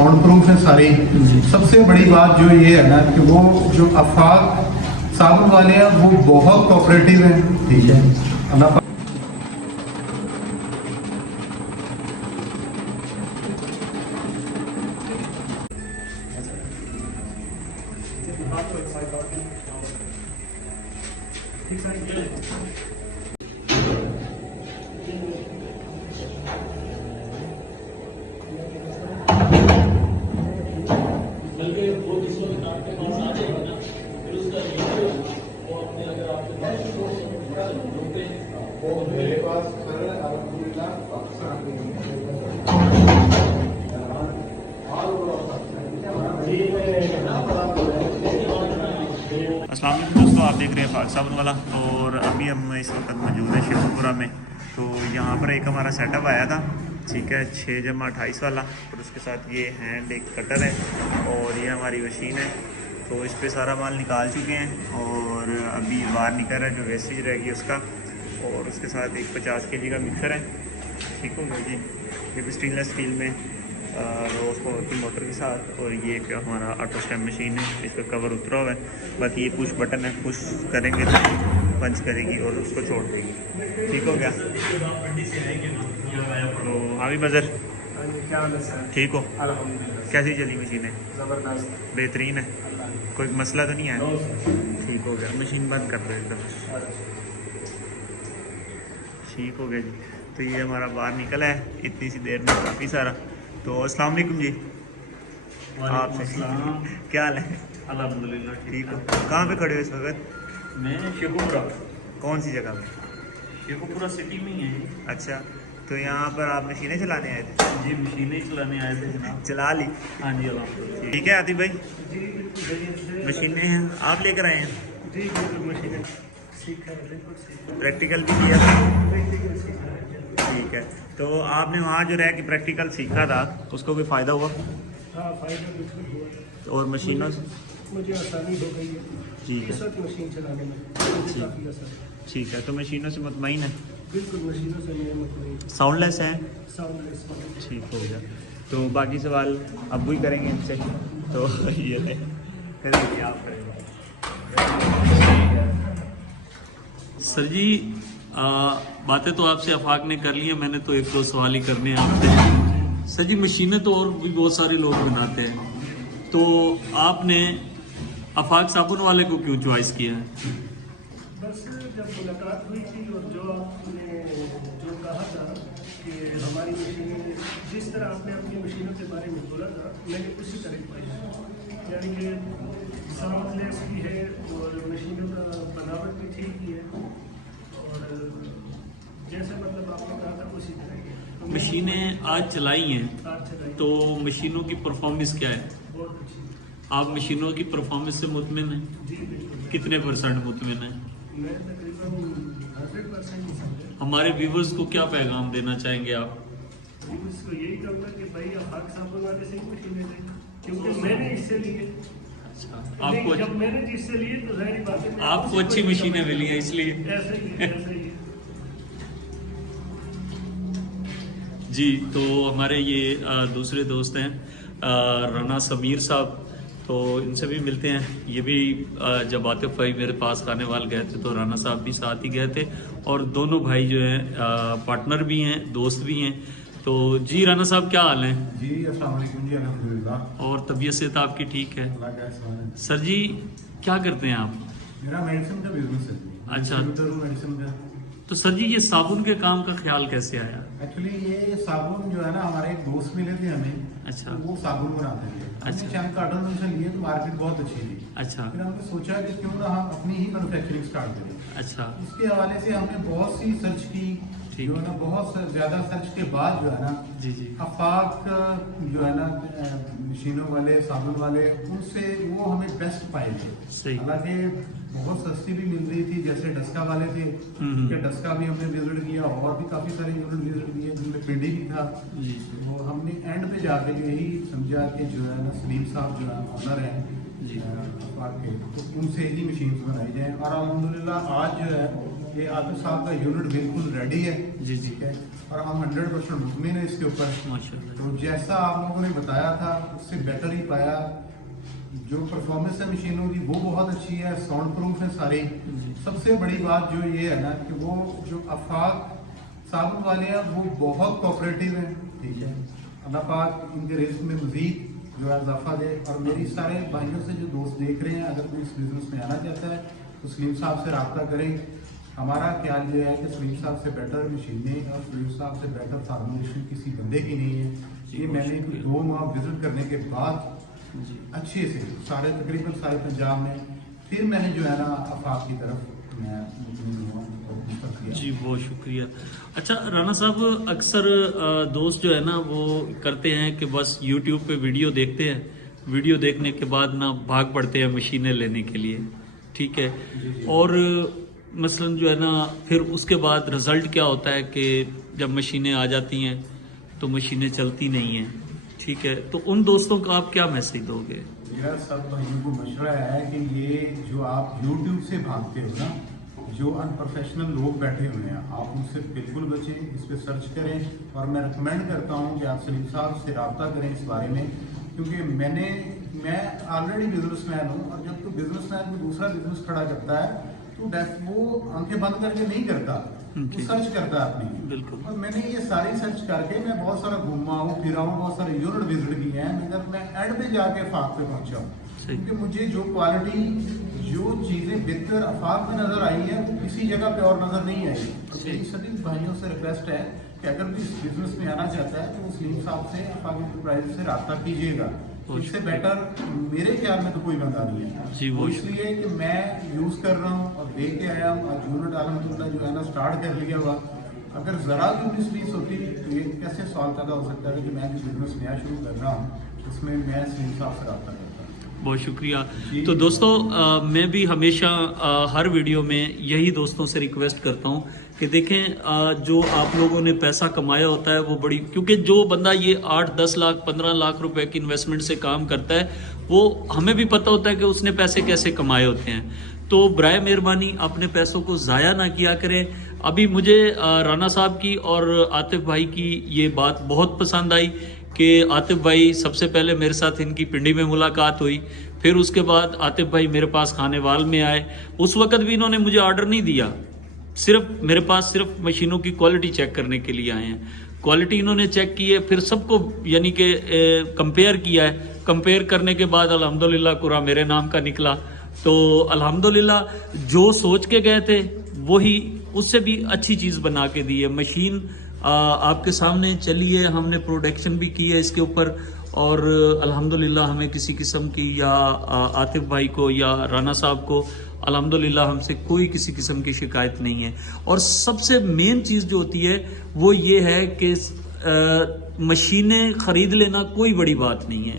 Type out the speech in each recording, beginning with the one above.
Sound proof है सारी। सबसे बड़ी बात जो ये है ना कि वो जो आफाक साबुन वाले हैं वो बहुत कोऑपरेटिव हैं, ठीक है। अल्लाह मेरे पास अस्सलाम वालेकुम दोस्तों, आप देख रहे हैं पाक साबुन वाला। और अभी हम इस वक्त मौजूद है शेखुपुरा में। तो यहाँ पर एक हमारा सेटअप आया था, ठीक है, 6x28 वाला। और उसके साथ ये हैंड एक कटर है और ये हमारी मशीन है। तो इस पर सारा माल निकाल चुके हैं और अभी बाहर निकल रहा है जो वेस्टेज रहेगी उसका। और उसके साथ एक 50 kg का मिक्सर है, ठीक हो गया जी। ये भी स्टेनलेस स्टील में रोज पावर की मोटर के साथ। और ये एक हमारा ऑटो स्टैम्प मशीन है, इस पर कवर उतरा हुआ है। बाकी ये पुश बटन है, पुश करेंगे तो पंच करेगी और उसको छोड़ देगी, ठीक हो गया। तो हाँ भी बजर ठीक हो, कैसी चली मशीनें? ज़बरदस्त, बेहतरीन है, कोई मसला तो नहीं है? ठीक हो गया, मशीन बंद कर दो एकदम, ठीक हो गया जी। तो ये हमारा बाहर निकला है इतनी सी देर में काफ़ी सारा। तो अस्सलाम वालेकुम जी, आपसे क्या हाल है? अल्हम्दुलिल्लाह ठीक हो। कहाँ पे खड़े हो इस वक्त? मैं शेखुपुरा, कौन सी जगह पे? शेखुपुरा सिटी में ही है। अच्छा, तो यहाँ पर आप मशीनें चलाने आए थे? जी, मशीनें चलाने आए थे जनाब। चला ली? हाँ जी अल्हम्दुलिल्लाह। ठीक है आतिफ भाई, जी बिल्कुल, मशीनें हैं आप लेकर आए हैं? जी बिल्कुल, मशीनें सीखा है, बिल्कुल सीखा प्रैक्टिकल भी किया? प्रैक्टिकल सीखा है। ठीक है, तो आपने वहाँ जो रह कि प्रैक्टिकल सीखा था उसको कोई फ़ायदा हुआ? हाँ, फ़ायदा बिल्कुल हुआ। और मशीनों से? मुझे आसानी हो गई है ठीक है, इस वक्त मशीन चलाने में, मुझे काफ़ी आसान। ठीक है। तो मशीनों से मुतमईन है? बिल्कुल, मशीनों से मैं मतलब साउंडलेस है? साउंडलेस। ठीक हो गया। तो बाकी सवाल अब भी करेंगे इनसे। तो ये ले फिर ये आप करेंगे। सर जी, बातें तो आपसे आफाक ने कर ली है, मैंने तो एक दो सवाल ही करने हैं आपसे। सर जी, मशीनें तो और भी बहुत सारे लोग बनाते हैं, तो आपने आफाक साबुन वाले को क्यों चॉइस किया है? बस जब मुलाकात हुई थी और जो आपने जो कहा था कि हमारी मशीनें, जिस तरह आपने अपनी मशीनों के बारे में बोला था, मैंने उसी तरह पाई। यानी कि साउंडलेस भी है और मशीनों का बनावट भी ठीक ही है और जैसे मतलब आपने कहा था उसी तरह की है। मशीनें आज चलाई हैं, आज चलाई तो मशीनों की परफॉर्मेंस क्या है? बहुत अच्छी। आप मशीनों की परफॉर्मेंस से मुतमिन हैं? जी बिल्कुल, कितने % मुतमिन हैं? मैं तकरीबन 100% ही समझे। हमारे व्यूवर्स को क्या पैगाम देना चाहेंगे आप? उसको यही कहूँगा कि भाई आप हाथ साबुन वाले से ही मशीनें लें, क्योंकि मैंने इससे लिए। आपको जब मैंने जिससे लिए तो जाहिर बात है आपको अच्छी मशीनें मिली हैं इसलिए। ऐसे ही है, ऐसे ही है। जी, तो हमारे ये दूसरे दोस्त हैं राना समीर साहब, तो इनसे भी मिलते हैं। ये भी जब आतिफ भाई मेरे पास खाने वाल गए थे तो राना साहब भी साथ ही गए थे, और दोनों भाई जो हैं पार्टनर भी हैं, दोस्त भी हैं। तो जी राना साहब, क्या हाल है? जी अस्सलाम वालेकुम जी, अल्हम्दुलिल्लाह। और तबीयत से तो आपकी ठीक है? अल्लाह का एहसान है। सर जी, क्या करते हैं आप? मेरा मेडिसिन का बिजनेस है। अच्छा। मेडिसिन का। तो सर जी, ये साबुन के काम का ख्याल कैसे आया? एक्चुअली ये साबुन जो है ना, हमारे एक दोस्त मिले थे हमें। अच्छा। तो वो साबुन बनाते थे। अच्छा। हमने चंद कार्टन उनसे लिए तो मार्केट बहुत अच्छी थी। अच्छा फिर हमने सोचा कि क्यों ना हम अपनी ही मैन्युफैक्चरिंग स्टार्ट करें। अच्छा। इसके हवाले से हमने बहुत सी सर्च की, जो है ना बहुत ज्यादा सर्च के बाद जो है ना जी जी। आफाक जो है ना मशीनों वाले साबुन वाले, उनसे वो हमें बेस्ट पाए थे। सही। हालांकि बहुत सस्ती भी मिल रही थी, जैसे डस्का वाले थे, कि डस्का भी हमने विजिट किया और भी काफी सारे यूनिट विजिट किए जिनमें पिंडी भी था। जी। वो हमने एंड पे जाके यही समझा कि जो है ना सलीम साहब जो है ऑनर है जी। आफाक के, तो उनसे ही मशीन बनाई जाए। और अल्हम्दुलिल्लाह आज जो है ये आतिफ साहब का यूनिट बिल्कुल रेडी है। जी जी। ठीक है, और हम 100% मुतमिन है इसके ऊपर। माशाल्लाह। तो जैसा आप लोगों ने बताया था उससे बेटर ही पाया। जो परफॉर्मेंस है मशीनों की वो बहुत अच्छी है, साउंड प्रूफ है सारी। सबसे बड़ी बात जो ये है ना कि वो जो आफाक साबुन वाले हैं वो बहुत कोऑपरेटिव हैं। ठीक है, अल्लाह पाक इनके रिस्क में मजीद जो है इजाफा दे। और मेरी सारे भाइयों से जो दोस्त देख रहे हैं, अगर कोई इस बिजनेस में आना चाहता है तो सलीम साहब से रब्ता करें। हमारा ख्याल ये है कि सलीम साहब से बेटर मशीनें और सलीम साहब से बेटर फार्मूलेशन किसी बंदे की नहीं है। ये मैंने 2 माह विजिट करने के बाद अच्छे से सारे तकरीबन सारे पंजाब में फिर मैंने जो है ना आफाक की तरफ मैं किया। जी बहुत शुक्रिया। अच्छा राना साहब, अक्सर दोस्त जो है ना वो करते हैं कि बस यूट्यूब पे वीडियो देखते हैं, वीडियो देखने के बाद ना भाग पड़ते हैं मशीनें लेने के लिए। ठीक है, और मसलन जो है ना फिर उसके बाद रिजल्ट क्या होता है कि जब मशीनें आ जाती हैं तो मशीनें चलती नहीं हैं। ठीक है, तो उन दोस्तों का आप क्या मैसेज दोगे? मेरा सब भाइयों को मशवरा है कि ये जो आप YouTube से भागते हो ना, जो अनप्रोफेशनल लोग बैठे हुए हैं, आप उनसे बिल्कुल बचें, इस पर सर्च करें। और मैं रिकमेंड करता हूँ कि आप सलीम साहब से रब्ता करें इस बारे में, क्योंकि मैं ऑलरेडी बिजनेसमैन हूँ। और जब तो बिजनेसमैन को दूसरा बिजनेस खड़ा करता है तो वो आंखें बंद करके नहीं करता, वो सर्च करता है अपनी। बिल्कुल। और मैंने ये सारी सर्च करके मैं बहुत सारा घूमा हूँ, फिरा हूँ, बहुत सारे यूनिट विजिट किए हैं, मगर मैं एंड पे जाके आफाक पे पहुंचा हूँ। क्योंकि मुझे जो क्वालिटी, जो चीजें बेहतर आफाक में नजर आई है वो किसी जगह पे और नजर नहीं आई। तो मेरी सभी भाइयों से रिक्वेस्ट है कि अगर कोई इस बिजनेस में आना चाहता है तो सलीम साहब से, आफाक एंटरप्राइज से रब्ता कीजिएगा। इससे बेटर मेरे ख्याल में तो कोई बंदा नहीं है। जी, वो इसलिए कि मैं यूज कर रहा हूँ और देख के आया हूँ। और यूनिट अलहमदुलिल्लाह जो है ना स्टार्ट कर लिया हुआ। अगर जरा भी 19-20 होती तो ये कैसे सवाल पैदा हो सकता है कि मैं जो बिजनेस नया शुरू कर रहा हूँ उसमें मैं सलीम साहब से रब्ता करता हूँ। बहुत शुक्रिया। तो दोस्तों मैं भी हमेशा हर वीडियो में यही दोस्तों से रिक्वेस्ट करता हूँ कि देखें जो आप लोगों ने पैसा कमाया होता है वो बड़ी, क्योंकि जो बंदा ये 8-10 लाख 15 लाख रुपए की इन्वेस्टमेंट से काम करता है वो हमें भी पता होता है कि उसने पैसे कैसे कमाए होते हैं। तो बराए मेहरबानी अपने पैसों को ज़ाया ना किया करें। अभी मुझे राना साहब की और आतिफ भाई की ये बात बहुत पसंद आई कि आतिफ भाई सबसे पहले मेरे साथ इनकी पिंडी में मुलाकात हुई, फिर उसके बाद आतिफ भाई मेरे पास खानेवाल में आए। उस वक्त भी इन्होंने मुझे ऑर्डर नहीं दिया, सिर्फ मेरे पास सिर्फ मशीनों की क्वालिटी चेक करने के लिए आए हैं। क्वालिटी इन्होंने चेक की है, फिर सबको यानी कि कंपेयर किया है। कंपेयर करने के बाद अल्हम्दुलिल्लाह कुरा मेरे नाम का निकला। तो अल्हम्दुलिल्लाह जो सोच के गए थे वही, उससे भी अच्छी चीज़ बना के दी है। मशीन आपके सामने चली है, हमने प्रोडक्शन भी की है इसके ऊपर। और अल्हम्दुलिल्लाह हमें किसी किस्म की या आतिफ भाई को या राना साहब को अल्हम्दुलिल्लाह हमसे कोई किसी किस्म की शिकायत नहीं है। और सबसे मेन चीज़ जो होती है वो ये है कि मशीनें ख़रीद लेना कोई बड़ी बात नहीं है,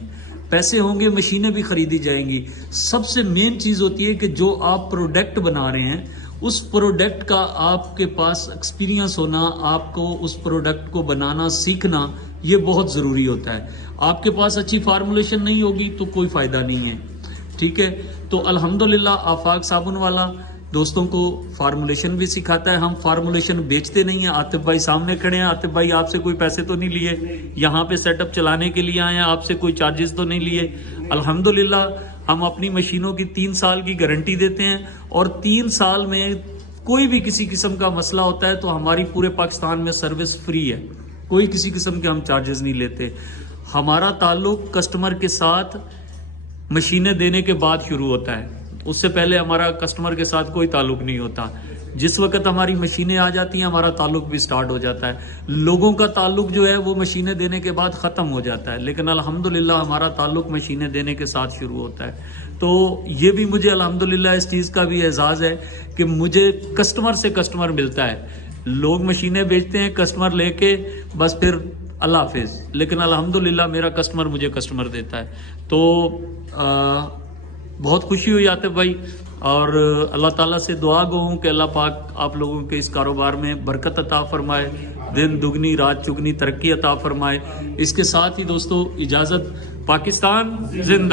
पैसे होंगे मशीनें भी खरीदी जाएंगी। सबसे मेन चीज़ होती है कि जो आप प्रोडक्ट बना रहे हैं उस प्रोडक्ट का आपके पास एक्सपीरियंस होना, आपको उस प्रोडक्ट को बनाना सीखना, ये बहुत ज़रूरी होता है। आपके पास अच्छी फार्मूलेशन नहीं होगी तो कोई फ़ायदा नहीं है। ठीक है, तो अल्हम्दुलिल्लाह आफाक साबुन वाला दोस्तों को फार्मूलेशन भी सिखाता है। हम फार्मूलेशन बेचते नहीं हैं। आतिफ भाई सामने खड़े हैं। आतिफ भाई आपसे कोई पैसे तो नहीं लिए, यहाँ पे सेटअप चलाने के लिए आए हैं, आपसे कोई चार्जेस तो नहीं लिए। अल्हम्दुलिल्लाह हम अपनी मशीनों की 3 साल की गारंटी देते हैं और 3 साल में कोई भी किसी किस्म का मसला होता है तो हमारी पूरे पाकिस्तान में सर्विस फ्री है, कोई किसी किस्म के हम चार्जेस नहीं लेते। हमारा ताल्लुक कस्टमर के साथ मशीनें देने के बाद शुरू होता है, उससे पहले हमारा कस्टमर के साथ कोई ताल्लुक नहीं होता। जिस वक्त हमारी मशीनें आ जाती हैं हमारा ताल्लुक भी स्टार्ट हो जाता है। लोगों का ताल्लुक जो है वो मशीनें देने के बाद ख़त्म हो जाता है, लेकिन अल्हम्दुलिल्लाह हमारा ताल्लुक मशीनें देने के साथ शुरू होता है। तो ये भी मुझे अल्हम्दुलिल्लाह इस चीज़ का भी एजाज़ है कि मुझे कस्टमर से कस्टमर मिलता है। लोग मशीनें बेचते हैं, कस्टमर लेके बस फिर अल्लाह हाफिज़, लेकिन अल्हम्दुलिल्लाह मेरा कस्टमर मुझे कस्टमर देता है। तो बहुत खुशी हुई आतिफ भाई, और अल्लाह ताला से दुआ गो हूँ कि अल्लाह पाक आप लोगों के इस कारोबार में बरकत अता फरमाए, दिन दुगनी रात चुगनी तरक्की अता फरमाए। इसके साथ ही दोस्तों इजाज़त, पाकिस्तान जिंदा।